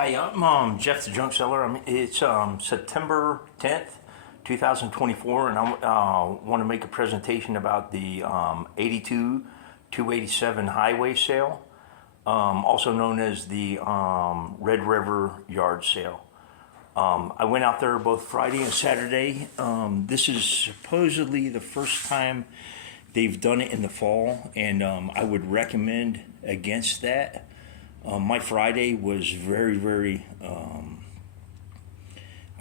Hi, I'm Jeff the Junk Seller. It's September 10th, 2024, and I want to make a presentation about the 82 287 highway sale, also known as the Red River yard sale. I went out there both Friday and Saturday. This is supposedly the first time they've done it in the fall, and I would recommend against that. My Friday was very, I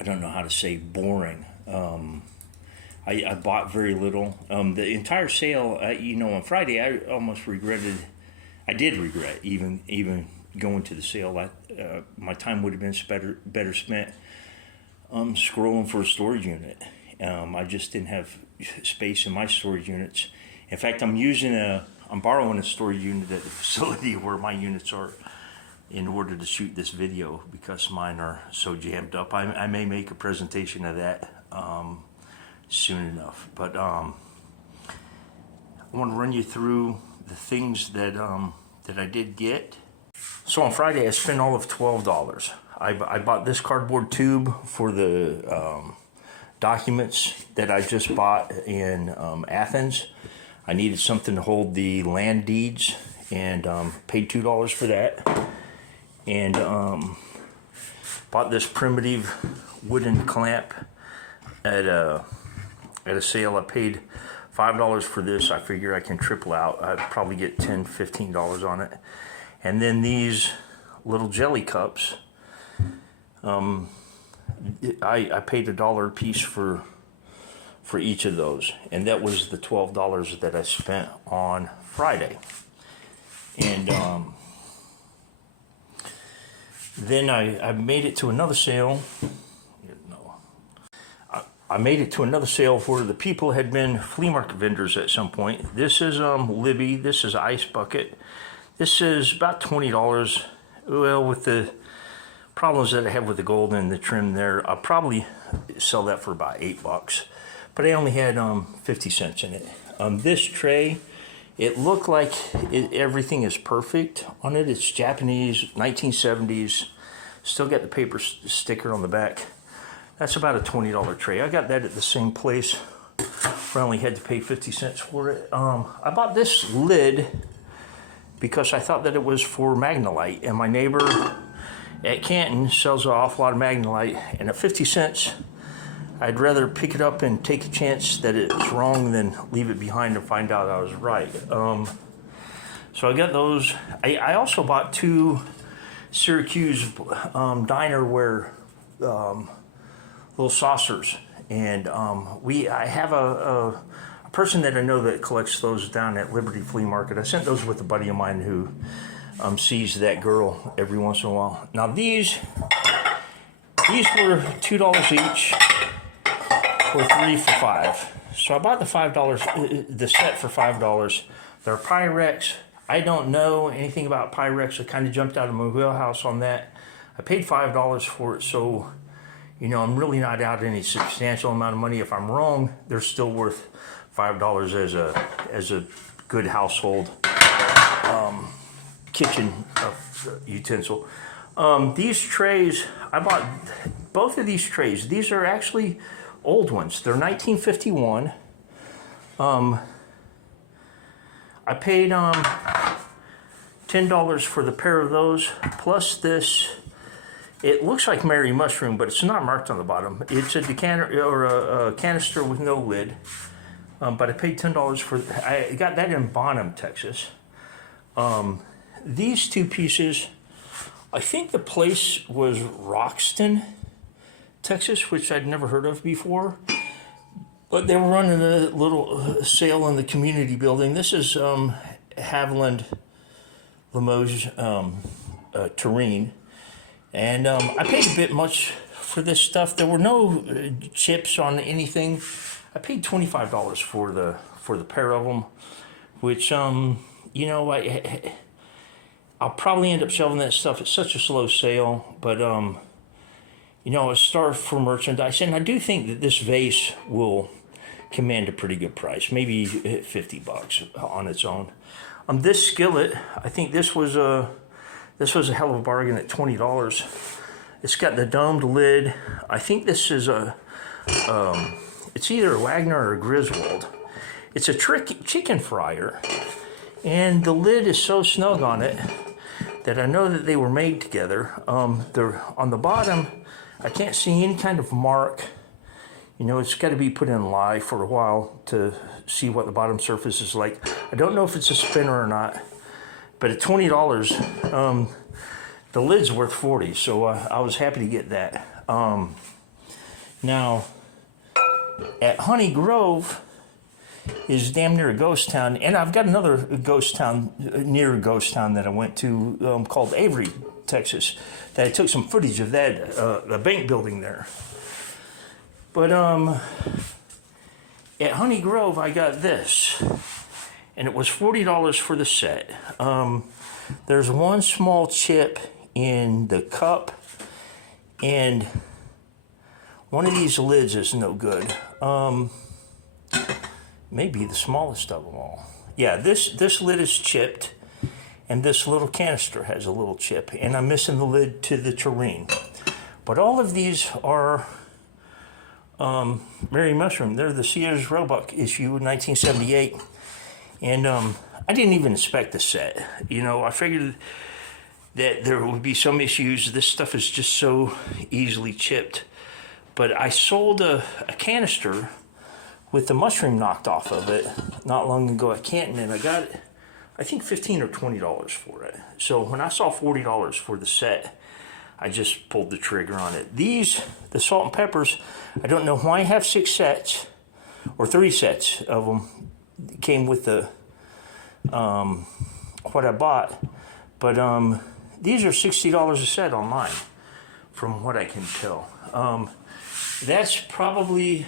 don't know how to say, boring. I bought very little. The entire sale, on Friday, I almost regretted, I did regret even going to the sale. My time would have been better spent scrolling for a storage unit. I just didn't have space in my storage units. In fact, I'm borrowing a storage unit at the facility where my units are in order to shoot this video because mine are so jammed up. I may make a presentation of that soon enough, but I want to run you through the things that I did get. So on Friday I spent all of $12. I bought this cardboard tube for the documents that I just bought in Athens. I needed something to hold the land deeds and paid $2 for that. And bought this primitive wooden clamp at a sale. I paid $5 for this. I figure I can triple out. I'd probably get $10, $15 on it. And then these little jelly cups, I paid $1 a piece for each of those, and that was the $12 that I spent on Friday. And then I made it to another sale. I made it to another sale where the people had been flea market vendors at some point. This is Libby. This is Ice Bucket. This is about $20. Well, with the problems that I have with the gold and the trim there, I'll probably sell that for about $8. But I only had 50 cents in it. This tray, it looked like everything is perfect on it. It's Japanese, 1970s. Still got the paper sticker on the back. That's about a $20 tray. I got that at the same place where I only had to pay 50 cents for it. I bought this lid because I thought that it was for Magnolite. And my neighbor at Canton sells an awful lot of Magnolite. And at 50 cents, I'd rather pick it up and take a chance that it's wrong than leave it behind and find out I was right. So I got those. I also bought two Syracuse dinerware little saucers, and I have a person that I know that collects those down at Liberty Flea Market. I sent those with a buddy of mine who sees that girl every once in a while. Now these were $2 each. For 3 for $5. So I bought the set for $5. They're Pyrex. I don't know anything about Pyrex. I kind of jumped out of my wheelhouse on that. I paid $5 for it, so I'm really not out any substantial amount of money. If I'm wrong, they're still worth $5 as a good household kitchen utensil. These trays, I bought both of these trays. These are actually old ones. They're 1951. I paid $10 for the pair of those, plus this. It looks like Mary Mushroom, but it's not marked on the bottom. It's a decanter or a canister with no lid. But I paid $10 for. I got that in Bonham, Texas. These two pieces, I think the place was Roxton, Texas, which I'd never heard of before, but they were running a little sale in the community building. This is Haviland Limoges Terrine, and I paid a bit much for this stuff. There were no chips on anything. I paid $25 for the pair of them, which I'll probably end up selling that stuff. It's such a slow sale, but a star for merchandise, and I do think that this vase will command a pretty good price, maybe $50 on its own. This skillet, I think this was This was a hell of a bargain at $20. It's got the domed lid. I think this is it's either a Wagner or a Griswold. It's a chicken fryer, and the lid is so snug on it that I know that they were made together. They're on the bottom. I can't see any kind of mark. You know, it's got to be put in live for a while to see what the bottom surface is like. I don't know if it's a spinner or not, but at $20, the lid's worth $40, so I was happy to get that. Now, at Honey Grove is damn near a ghost town, and I've got another ghost town, near a ghost town that I went to called Avery, Texas, that I took some footage of that, the bank building there. But at Honey Grove, I got this, and it was $40 for the set. There's one small chip in the cup, and one of these lids is no good. Maybe the smallest of them all. Yeah, this lid is chipped, and this little canister has a little chip, and I'm missing the lid to the tureen. But all of these are Mary Mushroom. They're the Sears Roebuck issue, 1978, and I didn't even expect the set. You know, I figured that there would be some issues. This stuff is just so easily chipped. But I sold a canister with the mushroom knocked off of it not long ago at Canton, and I got, I think, $15 or $20 for it. So when I saw $40 for the set, I just pulled the trigger on it. These, the salt and peppers, I don't know why I have 6 sets, or 3 sets of them. It came with the, what I bought. But these are $60 a set online, from what I can tell. That's probably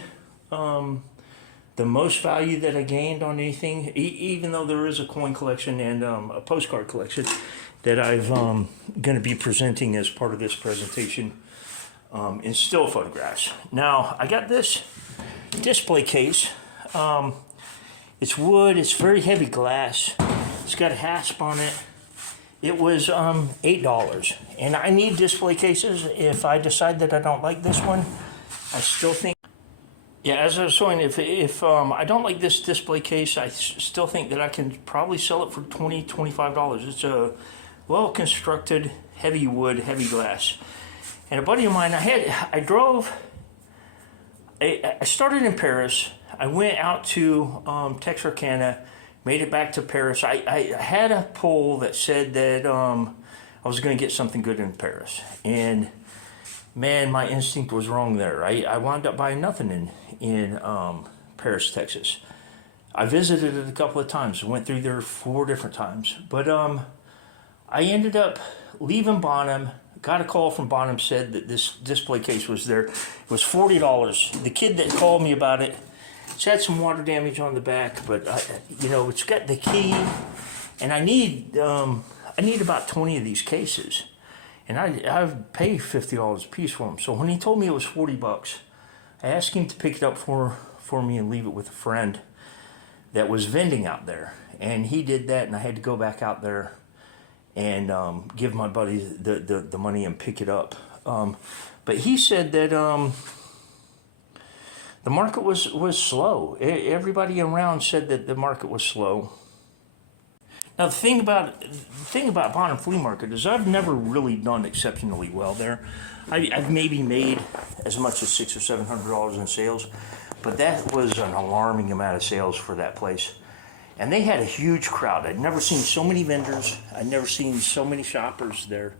the most value that I gained on anything, even though there is a coin collection and a postcard collection that I've going to be presenting as part of this presentation in still photographs. Now, I got this display case. It's wood, it's very heavy glass. It's got a hasp on it. It was $8, and I need display cases. If I decide that I don't like this one, I still think, yeah, as I was saying, if I don't like this display case, I still think that I can probably sell it for $20, $25. It's a well-constructed, heavy wood, heavy glass. And a buddy of mine, I started in Paris. I went out to Texarkana, made it back to Paris. I had a poll that said that I was going to get something good in Paris. And man, my instinct was wrong there. I wound up buying nothing in Paris, Texas. I visited it a couple of times. Went through there 4 different times. But I ended up leaving Bonham. Got a call from Bonham, said that this display case was there. It was $40. The kid that called me about it, it's had some water damage on the back, but you know, it's got the key, and I need about 20 of these cases, and I've paid $50 a piece for them. So when he told me it was $40, I asked him to pick it up for me and leave it with a friend that was vending out there, and he did that, and I had to go back out there and give my buddy the money and pick it up. But he said that the market was slow. Everybody around said that the market was slow. Now the thing about Bonham Flea Market is I've never really done exceptionally well there. I've maybe made as much as $600 or $700 in sales, but that was an alarming amount of sales for that place. And they had a huge crowd. I'd never seen so many vendors. I'd never seen so many shoppers there.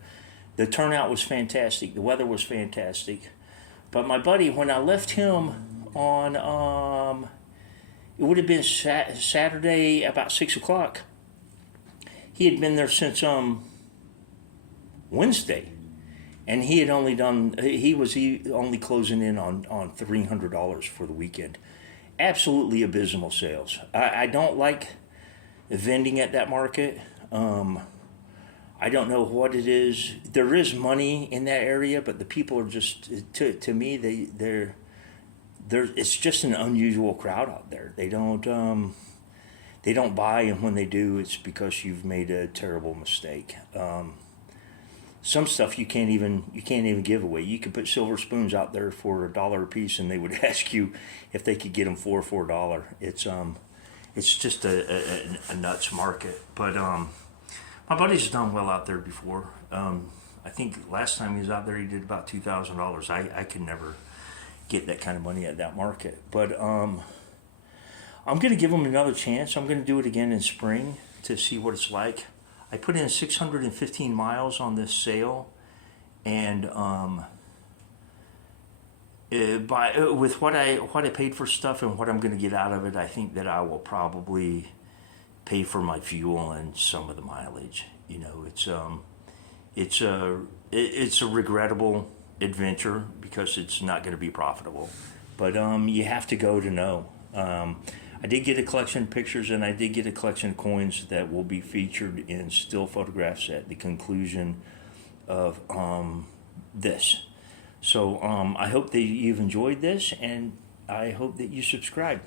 The turnout was fantastic. The weather was fantastic. But my buddy, when I left him on, it would have been Saturday about 6 o'clock. He had been there since Wednesday. And he had only done, he was only closing in on $300 for the weekend. Absolutely abysmal sales. I don't like vending at that market. I don't know what it is. There is money in that area, but the people are just, to me, they're it's just an unusual crowd out there. They don't buy, and when they do, it's because you've made a terrible mistake. some stuff you can't even give away. You could put silver spoons out there for $1 a piece, and they would ask you if they could get them for $4. It's just a nuts market. But my buddy's done well out there before. I think last time he was out there, he did about $2,000. I could never get that kind of money at that market. But I'm going to give him another chance. I'm going to do it again in spring to see what it's like. I put in 615 miles on this sale, and with what I paid for stuff and what I'm going to get out of it, I think that I will probably pay for my fuel and some of the mileage. You know, it's a regrettable adventure because it's not going to be profitable, but you have to go to know. I did get a collection of pictures, and I did get a collection of coins that will be featured in still photographs at the conclusion of this. So I hope that you've enjoyed this, and I hope that you subscribe.